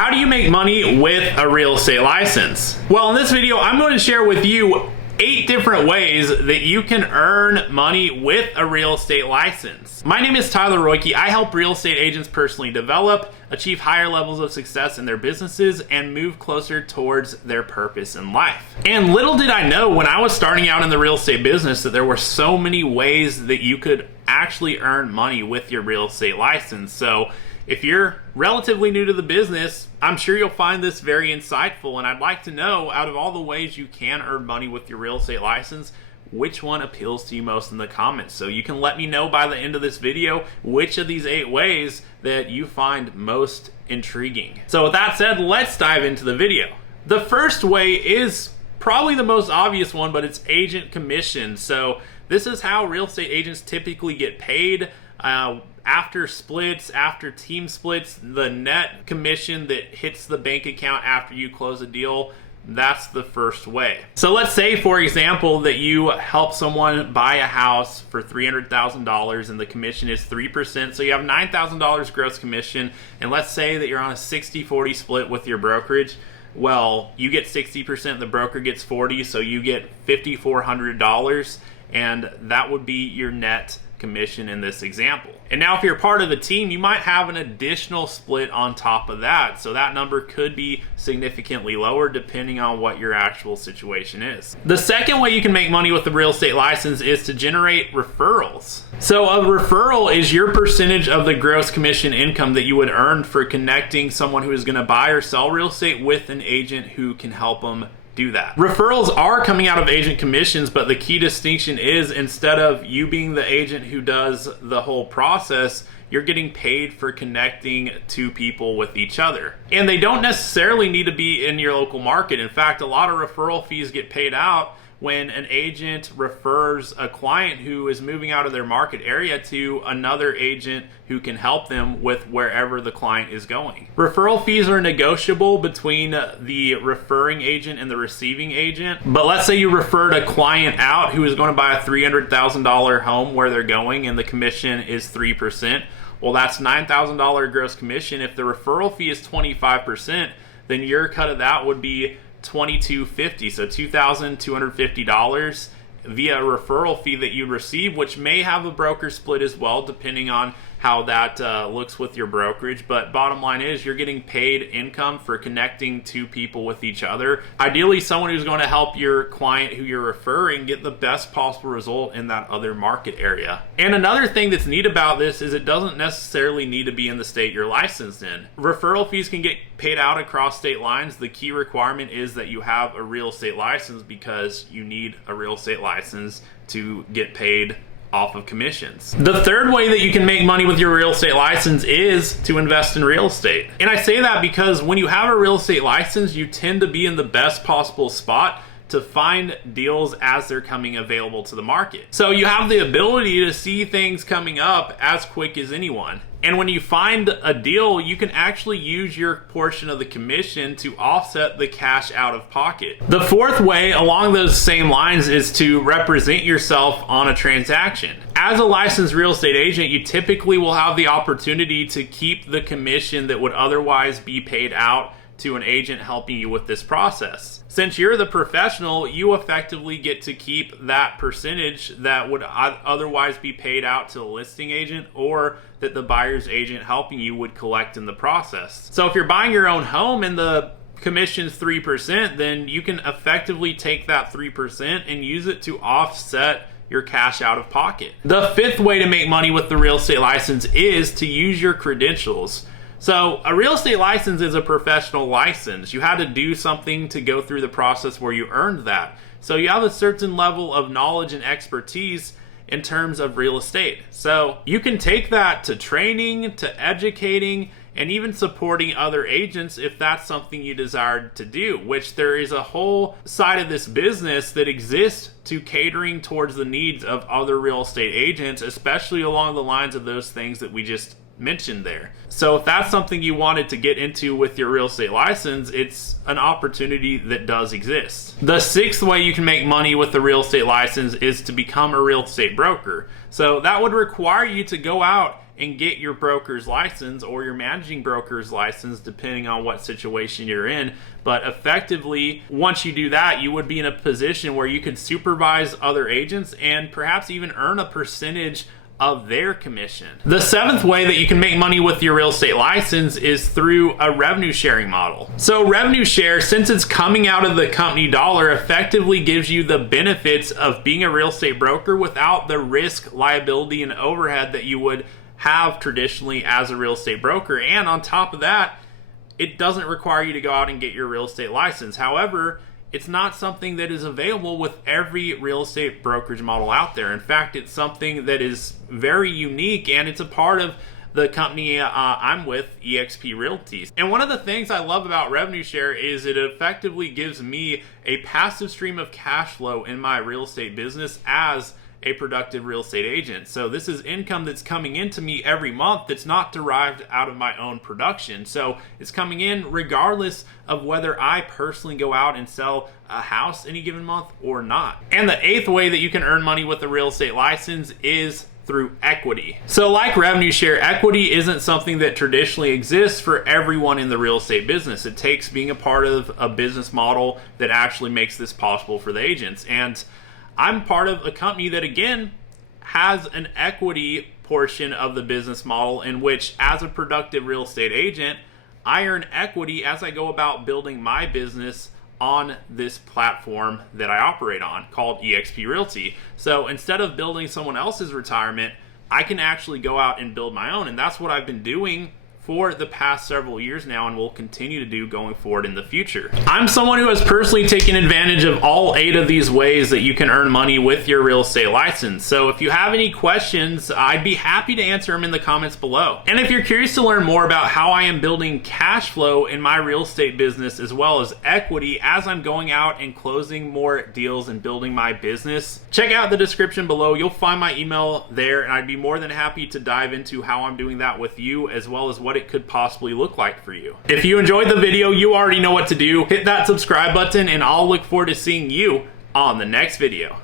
How do you make money with a real estate license? Well, in this video, I'm going to share with you 8 different ways that you can earn money with a real estate license. My name is Tyler Roicki. I help real estate agents personally develop, achieve higher levels of success in their businesses, and move closer towards their purpose in life. And little did I know when I was starting out in the real estate business that there were so many ways that you could actually earn money with your real estate license. So if you're relatively new to the business, I'm sure you'll find this very insightful, and I'd like to know, out of all the ways you can earn money with your real estate license, which one appeals to you most in the comments. So you can let me know by the end of this video which of these 8 ways that you find most intriguing. So with that said, let's dive into the video. The first way is probably the most obvious one, but it's agent commission. So this is how real estate agents typically get paid. After splits, after team splits, the net commission that hits the bank account after you close a deal, that's the first way. So let's say, for example, that you help someone buy a house for $300,000 and the commission is 3%. So you have $9,000 gross commission, and let's say that you're on a 60-40 split with your brokerage. Well, you get 60%, the broker gets 40%, so you get $5,400, and that would be your net commission in this example. And now if you're part of the team, you might have an additional split on top of that. So that number could be significantly lower depending on what your actual situation is. The second way you can make money with the real estate license is to generate referrals. So a referral is your percentage of the gross commission income that you would earn for connecting someone who is going to buy or sell real estate with an agent who can help them do that. Referrals are coming out of agent commissions, but the key distinction is, instead of you being the agent who does the whole process, you're getting paid for connecting 2 people with each other. And they don't necessarily need to be in your local market. In fact, a lot of referral fees get paid out when an agent refers a client who is moving out of their market area to another agent who can help them with wherever the client is going. Referral fees are negotiable between the referring agent and the receiving agent. But let's say you referred a client out who is going to buy a $300,000 home where they're going, and the commission is 3%. Well, that's $9,000 gross commission. If the referral fee is 25%, then your cut of that would be $2,250, so $2,250 via a referral fee that you receive, which may have a broker split as well, depending on how that looks with your brokerage. But bottom line is, you're getting paid income for connecting 2 people with each other. Ideally, someone who's going to help your client who you're referring get the best possible result in that other market area. And another thing that's neat about this is it doesn't necessarily need to be in the state you're licensed in. Referral fees can get paid out across state lines. The key requirement is that you have a real estate license, because you need a real estate license to get paid off of commissions. The third way that you can make money with your real estate license is to invest in real estate. And I say that because when you have a real estate license, you tend to be in the best possible spot to find deals as they're coming available to the market. So you have the ability to see things coming up as quick as anyone. And when you find a deal, you can actually use your portion of the commission to offset the cash out of pocket. The fourth way along those same lines is to represent yourself on a transaction. As a licensed real estate agent, you typically will have the opportunity to keep the commission that would otherwise be paid out to an agent helping you with this process. Since you're the professional, you effectively get to keep that percentage that would otherwise be paid out to the listing agent, or that the buyer's agent helping you would collect in the process. So if you're buying your own home and the commission's 3%, then you can effectively take that 3% and use it to offset your cash out of pocket. The fifth way to make money with the real estate license is to use your credentials. So a real estate license is a professional license. You had to do something to go through the process where you earned that. So you have a certain level of knowledge and expertise in terms of real estate. So you can take that to training, to educating, and even supporting other agents if that's something you desired to do, which there is a whole side of this business that exists to catering towards the needs of other real estate agents, especially along the lines of those things that we just mentioned there. So if that's something you wanted to get into with your real estate license, it's an opportunity that does exist. The sixth way you can make money with the real estate license is to become a real estate broker. So that would require you to go out and get your broker's license or your managing broker's license, depending on what situation you're in. But effectively, once you do that, you would be in a position where you could supervise other agents and perhaps even earn a percentage of their commission. The seventh way that you can make money with your real estate license is through a revenue sharing model. So revenue share, since it's coming out of the company dollar, effectively gives you the benefits of being a real estate broker without the risk, liability, and overhead that you would have traditionally as a real estate broker. And on top of that, it doesn't require you to go out and get your real estate license. However, it's not something that is available with every real estate brokerage model out there. In fact, it's something that is very unique, and it's a part of the company I'm with, eXp Realties. And one of the things I love about revenue share is it effectively gives me a passive stream of cash flow in my real estate business as a productive real estate agent. So this is income that's coming into me every month that's not derived out of my own production. So it's coming in regardless of whether I personally go out and sell a house any given month or not. And the eighth way that you can earn money with a real estate license is through equity. So like revenue share, equity isn't something that traditionally exists for everyone in the real estate business. It takes being a part of a business model that actually makes this possible for the agents. And I'm part of a company that, again, has an equity portion of the business model in which, as a productive real estate agent, I earn equity as I go about building my business on this platform that I operate on called eXp Realty. So instead of building someone else's retirement, I can actually go out and build my own. And that's what I've been doing for the past several years now and will continue to do going forward in the future. I'm someone who has personally taken advantage of all 8 of these ways that you can earn money with your real estate license. So if you have any questions, I'd be happy to answer them in the comments below. And if you're curious to learn more about how I am building cash flow in my real estate business as well as equity as I'm going out and closing more deals and building my business, check out the description below. You'll find my email there, and I'd be more than happy to dive into how I'm doing that with you as well as what it could possibly look like for you. If you enjoyed the video, you already know what to do. Hit that subscribe button, and I'll look forward to seeing you on the next video.